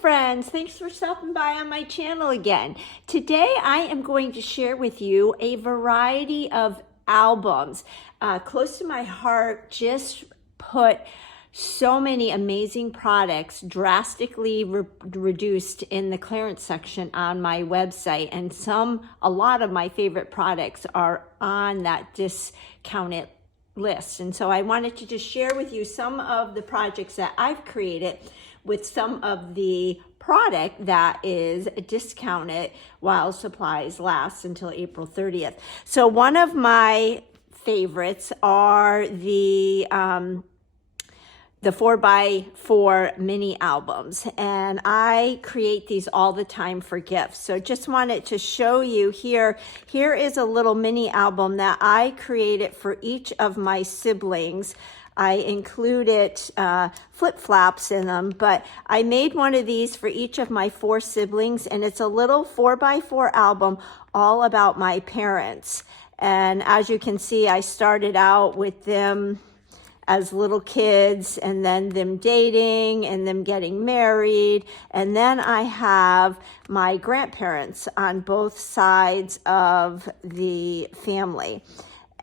friends. Thanks for stopping by on my channel again. Today I am going to share with you a variety of albums. Close to my heart, just put so many amazing products drastically reduced in the clearance section on my website, and a lot of my favorite products are on that discounted list. And so I wanted to just share with you some of the projects that I've created with some of the product that is discounted while supplies last until April 30th. So one of my favorites are the 4x4 mini albums, and I create these all the time for gifts. So just wanted to show you here is a little mini album that I created for each of my siblings. I included flip-flops in them, but I made one of these for each of my 4 siblings, and it's a little 4x4 album all about my parents. And as you can see, I started out with them as little kids, and then them dating, and them getting married, and then I have my grandparents on both sides of the family.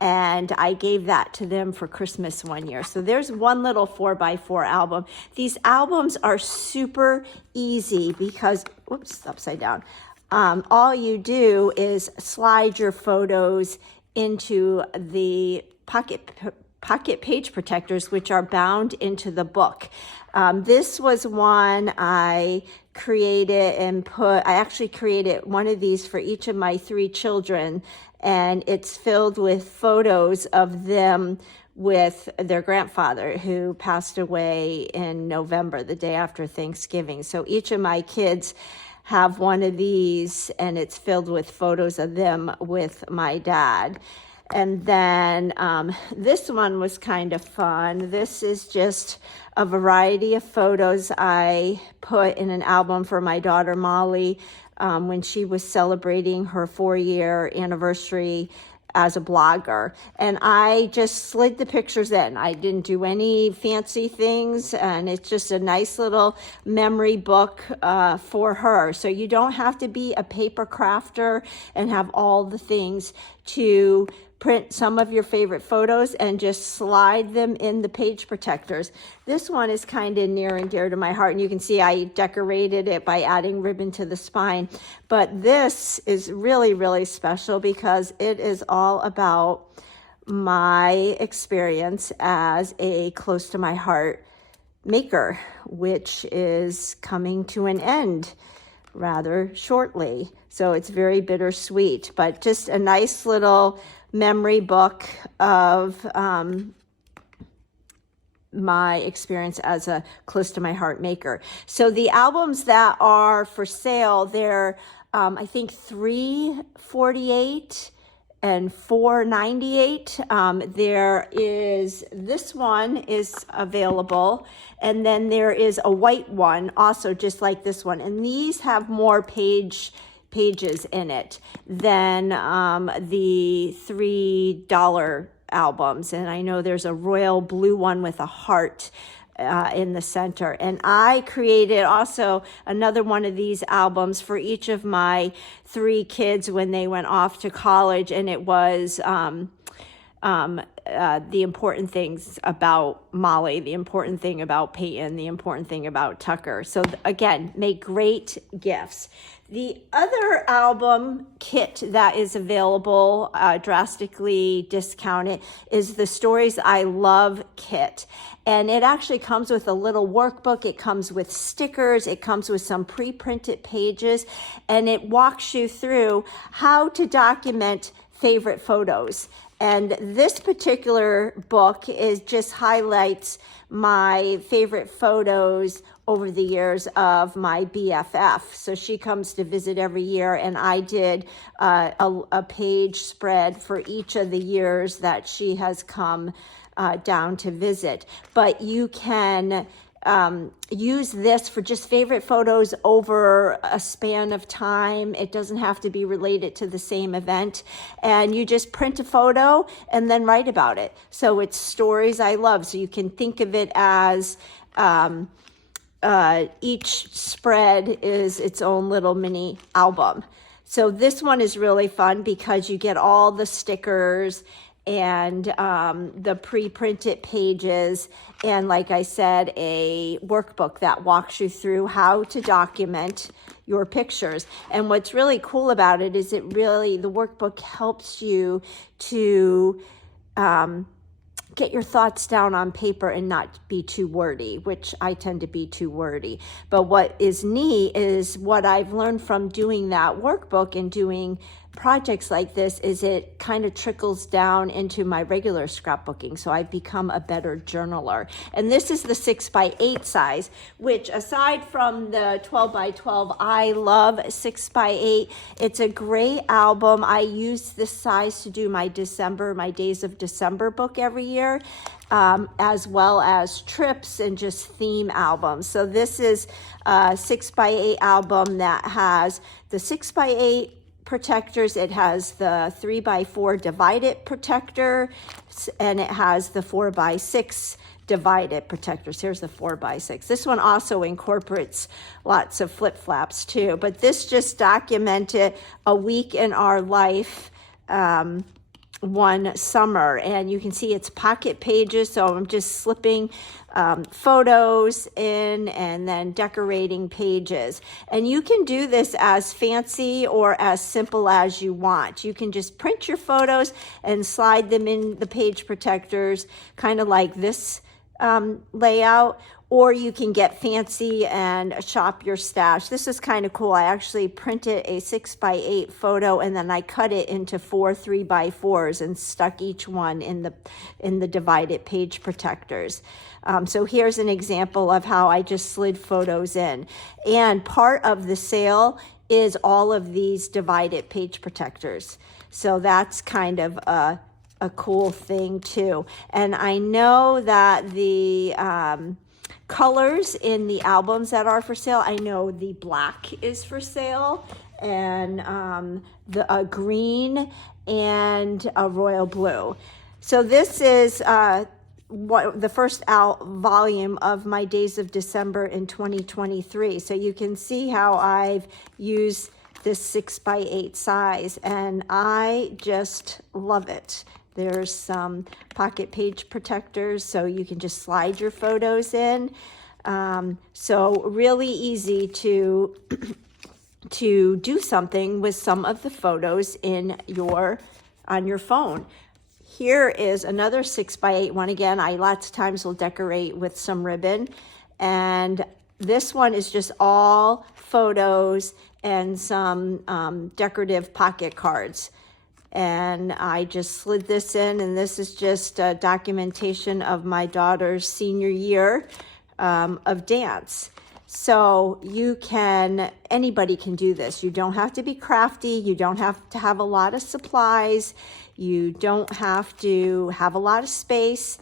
And I gave that to them for Christmas one year. So there's one little 4x4 album. These albums are super easy because, whoops, upside down. All you do is slide your photos into the pocket page protectors, which are bound into the book. This was one I created and I actually created one of these for each of my 3 children, and it's filled with photos of them with their grandfather who passed away in November, the day after Thanksgiving. So each of my kids have one of these, and it's filled with photos of them with my dad. And then this one was kind of fun. This is just a variety of photos I put in an album for my daughter Molly when she was celebrating her 4-year anniversary as a blogger. And I just slid the pictures in. I didn't do any fancy things, and it's just a nice little memory book for her. So you don't have to be a paper crafter and have all the things to print some of your favorite photos and just slide them in the page protectors. This one is kind of near and dear to my heart, and you can see I decorated it by adding ribbon to the spine. But this is really, really special because it is all about my experience as a close to my heart maker, which is coming to an end rather shortly. So it's very bittersweet, but just a nice little memory book of my experience as a close to my heart maker. So the albums that are for sale, they're I think $3.48 and $4.98. There is, this one is available, and then there is a white one also just like this one, and these have more pages in it than the $3 albums. And I know there's a royal blue one with a heart in the center. And I created also another one of these albums for each of my 3 kids when they went off to college, and it was the important things about Molly, the important thing about Peyton, the important thing about Tucker. So again, make great gifts. The other album kit that is available, drastically discounted, is the Stories I Love kit. And it actually comes with a little workbook. It comes with stickers. It comes with some pre-printed pages. And it walks you through how to document favorite photos. And this particular book just highlights my favorite photos over the years of my BFF. So she comes to visit every year, and I did a page spread for each of the years that she has come down to visit. But you can use this for just favorite photos over a span of time. It doesn't have to be related to the same event. And you just print a photo and then write about it. So it's Stories I Love. So you can think of it as each spread is its own little mini album. So this one is really fun because you get all the stickers and the pre-printed pages, and like I said, a workbook that walks you through how to document your pictures. And what's really cool about it is the workbook helps you to get your thoughts down on paper and not be too wordy, which I tend to be too wordy. But what is neat is what I've learned from doing that workbook and doing projects like this is it kind of trickles down into my regular scrapbooking. So I've become a better journaler. And this is the 6x8 size, which aside from the 12x12, I love 6x8. It's a great album. I use this size to do my Days of December book every year, as well as trips and just theme albums. So this is a 6x8 album that has the 6x8 protectors. It has the 3x4 divided protector, and it has the 4x6 divided protectors. Here's the 4x6. This one also incorporates lots of flip flaps too, but this just documented a week in our life, one summer, and you can see it's pocket pages, so I'm just slipping photos in and then decorating pages. And you can do this as fancy or as simple as you want. You can just print your photos and slide them in the page protectors, kind of like this layout, or you can get fancy and shop your stash. This is kind of cool. I actually printed a 6x8 photo and then I cut it into 4 3x4s and stuck each one in the divided page protectors. So here's an example of how I just slid photos in. And part of the sale is all of these divided page protectors. So that's kind of a cool thing too. And I know that the colors in the albums that are for sale, I know the black is for sale, and the green and a royal blue. So this is the first volume of my Days of December in 2023. So you can see how I've used this 6x8 size, and I just love it. There's some pocket page protectors, so you can just slide your photos in. So really easy to do something with some of the photos on your phone. Here is another 6x8 one. Again, I lots of times will decorate with some ribbon, and this one is just all photos and some decorative pocket cards. And I just slid this in, and this is just a documentation of my daughter's senior year of dance. So anybody can do this. You don't have to be crafty. You don't have to have a lot of supplies. You don't have to have a lot of space.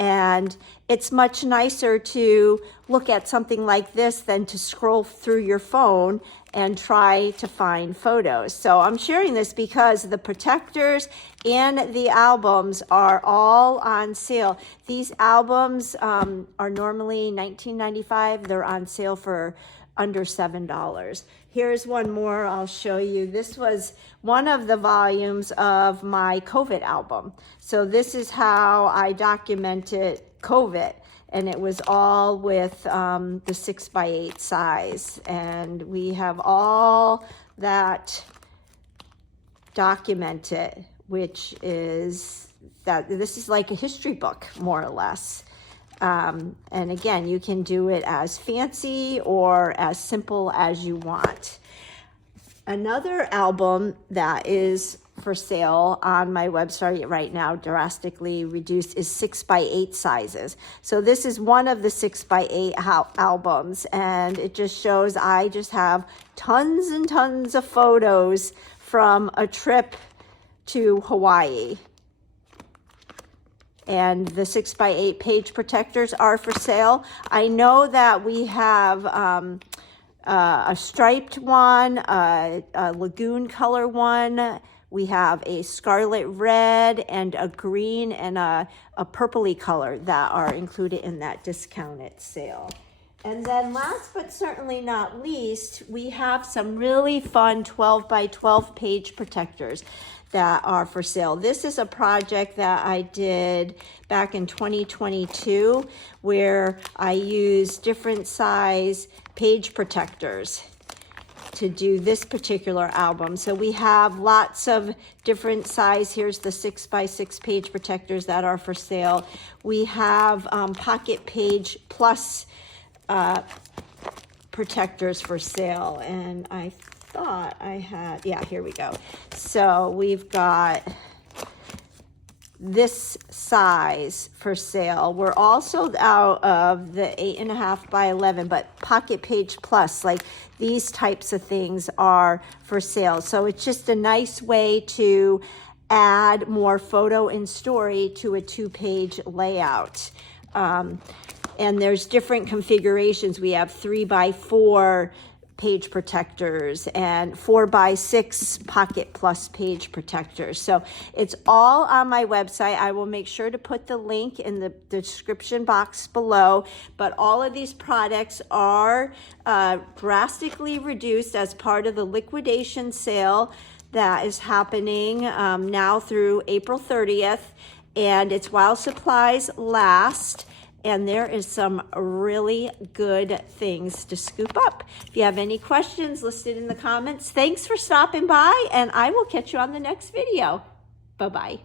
And it's much nicer to look at something like this than to scroll through your phone and try to find photos. So I'm sharing this because the protectors and the albums are all on sale. These albums are normally $19.95. They're on sale for under $7. Here's one more I'll show you. This was one of the volumes of my COVID album. So this is how I documented COVID, and it was all with the 6x8 size. And we have all that documented, which is that this is like a history book, more or less. And again, you can do it as fancy or as simple as you want. Another album that is for sale on my website right now, drastically reduced, is 6x8 sizes. So this is one of the 6x8 albums, and it just shows I just have tons and tons of photos from a trip to Hawaii. And the 6x8 page protectors are for sale. I know that we have a striped one, a lagoon color one. We have a scarlet red and a green and a purpley color that are included in that discounted sale. And then last but certainly not least, we have some really fun 12 by 12 page protectors that are for sale. This is a project that I did back in 2022 where I used different size page protectors to do this particular album. So we have lots of different size. Here's the 6 by 6 page protectors that are for sale. We have Pocket Page Plus protectors for sale, and I thought I had, yeah, here we go. So we've got this size for sale. We're all sold out of the 8.5 by 11, but Pocket Page Plus, like these types of things are for sale. So it's just a nice way to add more photo and story to a 2-page layout. And there's different configurations. We have 3 by 4 page protectors and 4 by 6 Pocket Plus page protectors. So it's all on my website. I will make sure to put the link in the description box below. But all of these products are drastically reduced as part of the liquidation sale that is happening now through April 30th. And it's while supplies last. And there is some really good things to scoop up. If you have any questions, listed in the comments. Thanks for stopping by, and I will catch you on the next video. Bye-bye.